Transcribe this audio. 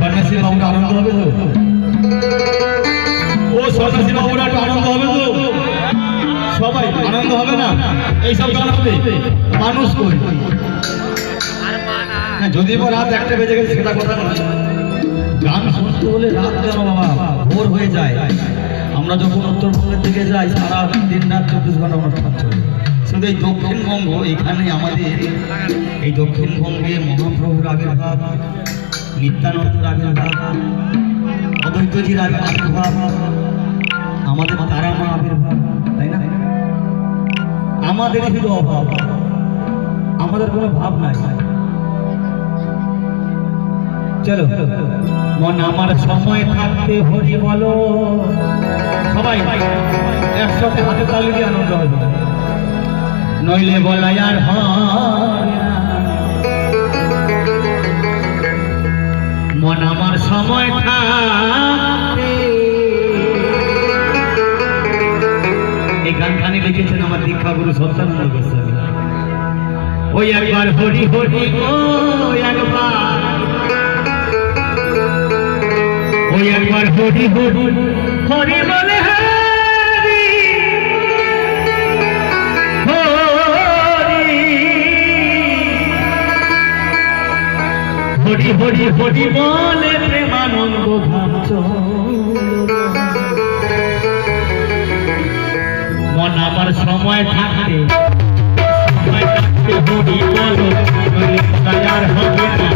সন্ন্যাসী বাবুর আনন্দ হবে তো? ও সন্ন্যাসী বাবুরা একটু আনন্দ হবে তো? সবাই আনন্দ হবে না? এইসব গান হবে মানুষ করি। যদি বা রাত 1টা বেজে গেছে সেটা কথা নয়, গান শুনতে হলে রাত কেন বাবা, ভোর হয়ে যায়। আমরা যখন উত্তরবঙ্গের দিকে যাই সারা দিন রাত 24 ঘন্টা অনুষ্ঠান চলে। শুধু এই দক্ষিণবঙ্গ, এখানে আমাদের এই দক্ষিণবঙ্গে মহাপ্রভুর আবির্ভাব, নিত্যানন্দের আবির্ভাব, অদ্বৈতজির আবির্ভাব, আমাদের তারা মা আবির্ভাব, তাই না? আমাদের শুধু অভাব, আমাদের কোনো ভাব নাই। চলো, মন আমার সময় থাকতে হরি বলো, সবাই একসাথে হাতে তালি দিয়ে আনন্দ হবে, নইলে বলাই আর হয় না। মন আমার সময় থাকতে, এই গানখানি লিখেছেন আমার দীক্ষা গুরু সত্যানন্দ গোস্বামী। ওই একবার হরি হরি, ওই একবার হরি হরি হরি বলে হরি হরি হরি হরি বলে প্রেমানন্দ ধাম মন আমার সময় থাকতে হরি বলো, দয়ার হবে না।